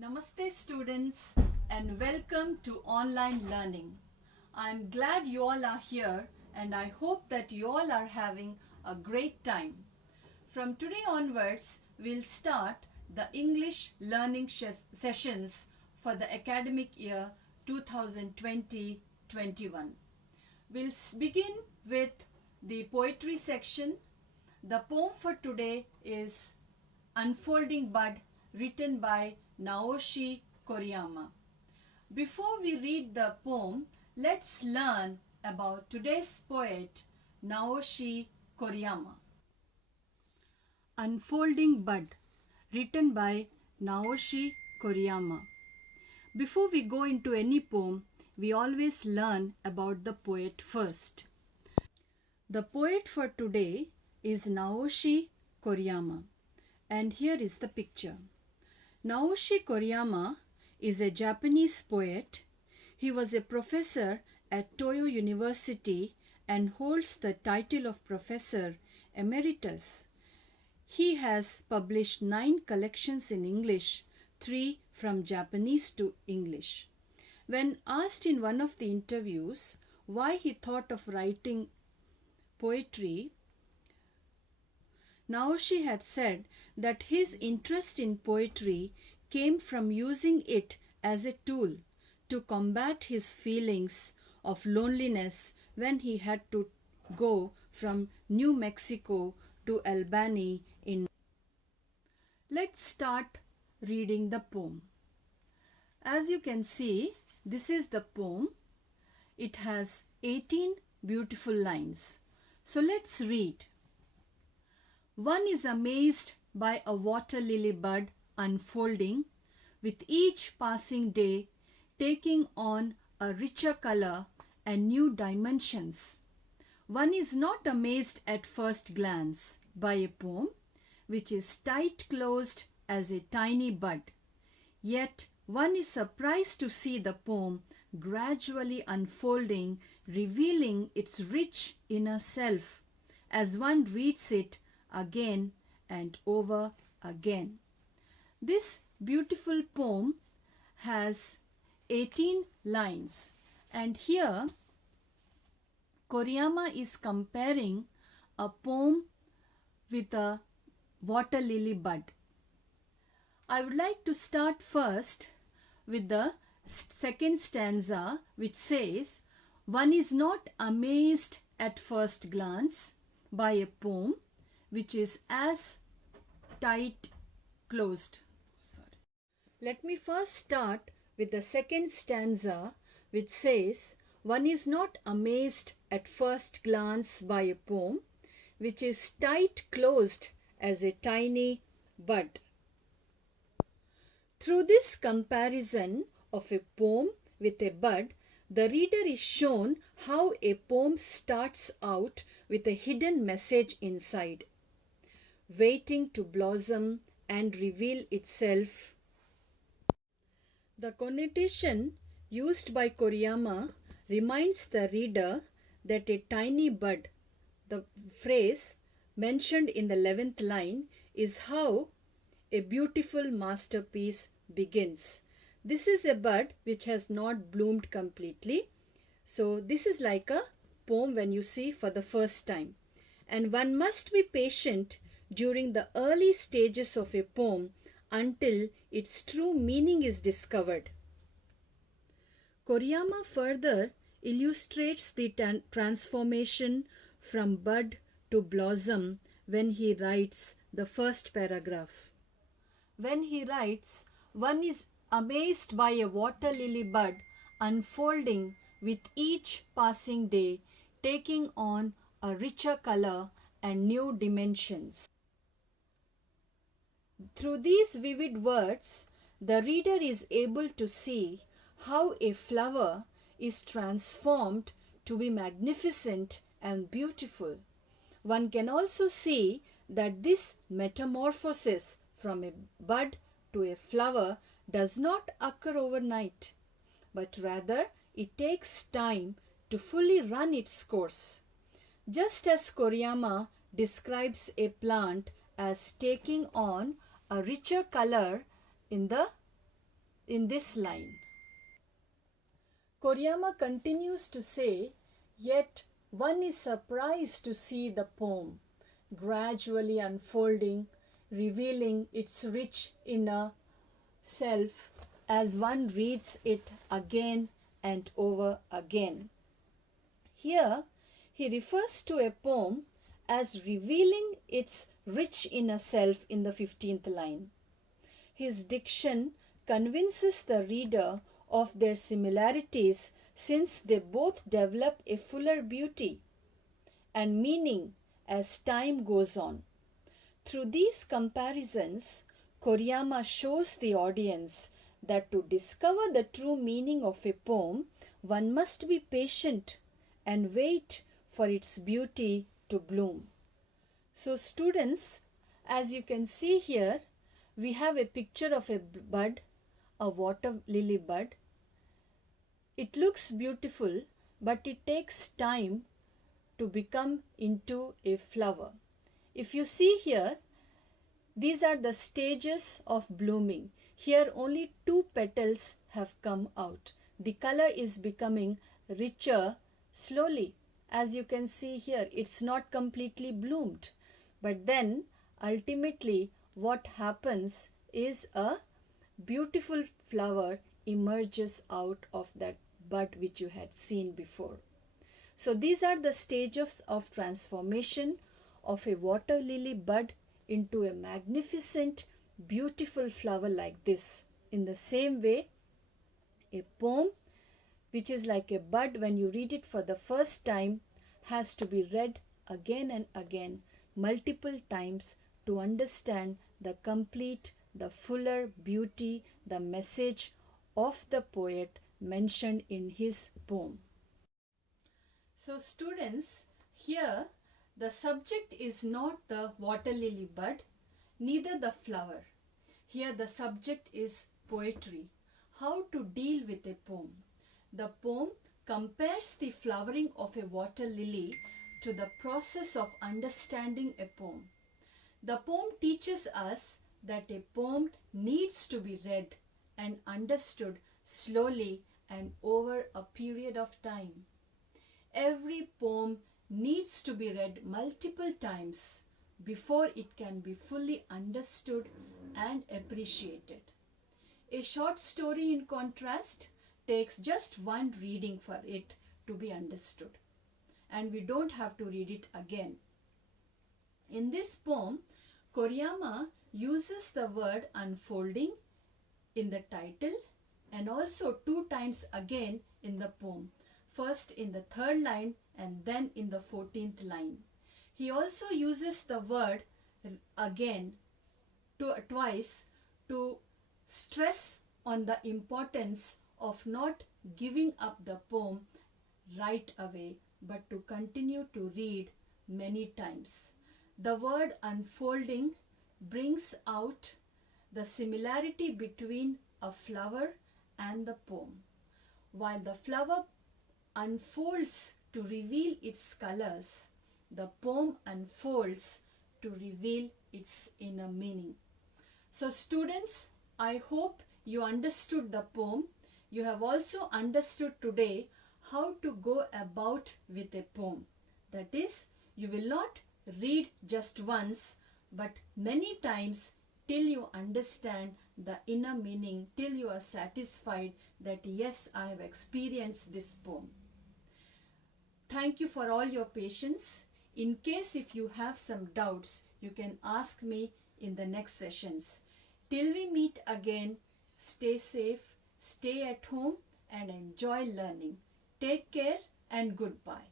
Namaste students and welcome to online learning. I am glad you all are here and I hope that you all are having a great time. From today onwards, we'll start the English learning sessions for the academic year 2020-21. We'll begin with the poetry section. The poem for today is Unfolding Bud, written by Naoshi Koriyama. Before we read the poem, let's learn about today's poet, Naoshi Koriyama. Unfolding Bud, written by Naoshi Koriyama. Before we go into any poem, we always learn about the poet first. The poet for today is Naoshi Koriyama, and here is the picture. Naoshi Koriyama is a Japanese poet. He was a professor at Toyo University and holds the title of Professor Emeritus. He has published 9 collections in English, 3 from Japanese to English. When asked in one of the interviews why he thought of writing poetry, Naoshi had said that his interest in poetry came from using it as a tool to combat his feelings of loneliness when he had to go from New Mexico to Albany in. Let's start reading the poem. As you can see, this is the poem. It has 18 beautiful lines. So let's read. One is amazed by a water lily bud unfolding, with each passing day taking on a richer color and new dimensions. One is not amazed at first glance by a poem which is tight closed as a tiny bud. Yet one is surprised to see the poem gradually unfolding, revealing its rich inner self as one reads it again and over again. This beautiful poem has 18 lines, and here Koriyama is comparing a poem with a water lily bud. I would like to start first with the second stanza, which says, one is not amazed at first glance by a poem which is as tight closed. Let me first start with the second stanza, which says, one is not amazed at first glance by a poem which is tight closed as a tiny bud. Through this comparison of a poem with a bud, the reader is shown how a poem starts out with a hidden message inside, waiting to blossom and reveal itself. The connotation used by Koriyama reminds the reader that a tiny bud, the phrase mentioned in the 11th line, is how a beautiful masterpiece begins. This is a bud which has not bloomed completely. So this is like a poem when you see for the first time. And one must be patient during the early stages of a poem until its true meaning is discovered. Koriyama further illustrates the transformation from bud to blossom when he writes the first paragraph. When he writes, one is amazed by a water lily bud unfolding with each passing day, taking on a richer color and new dimensions. Through these vivid words, the reader is able to see how a flower is transformed to be magnificent and beautiful. One can also see that this metamorphosis from a bud to a flower does not occur overnight, but rather it takes time to fully run its course. Just as Koriyama describes a plant as taking on a richer color in the in this line. Koriyama continues to say, yet one is surprised to see the poem gradually unfolding, revealing its rich inner self as one reads it again and over again. Here, he refers to a poem as revealing its rich inner self in the 15th line. His diction convinces the reader of their similarities since they both develop a fuller beauty and meaning as time goes on. Through these comparisons, Koriyama shows the audience that to discover the true meaning of a poem, one must be patient and wait for its beauty to bloom. So students, as you can see here, we have a picture of a bud, a water lily bud. It looks beautiful, but it takes time to become into a flower. If you see here, these are the stages of blooming. Here only 2 petals have come out. The color is becoming richer slowly. As you can see here, it's not completely bloomed. But then ultimately what happens is a beautiful flower emerges out of that bud which you had seen before. So these are the stages of transformation of a water lily bud into a magnificent, beautiful flower like this. In the same way, a poem which is like a bud, when you read it for the first time, has to be read again and again, multiple times, to understand the complete, the fuller beauty, the message of the poet mentioned in his poem. So students, here the subject is not the water lily bud, neither the flower. Here the subject is poetry, how to deal with a poem. The poem compares the flowering of a water lily to the process of understanding a poem. The poem teaches us that a poem needs to be read and understood slowly and over a period of time. Every poem needs to be read multiple times before it can be fully understood and appreciated. A short story, in contrast, takes just one reading for it to be understood, and we don't have to read it again. In this poem, Koriyama uses the word unfolding in the title and also 2 times again in the poem. First in the 3rd line and then in the 14th line. He also uses the word again twice to stress on the importance of not giving up the poem right away, but to continue to read many times. The word unfolding brings out the similarity between a flower and the poem. While the flower unfolds to reveal its colors, the poem unfolds to reveal its inner meaning. So students, I hope you understood the poem. You have also understood today how to go about with a poem. That is, you will not read just once, but many times till you understand the inner meaning, till you are satisfied that yes, I have experienced this poem. Thank you for all your patience. In case if you have some doubts, you can ask me in the next sessions. Till we meet again, stay safe, stay at home and enjoy learning. Take care and goodbye.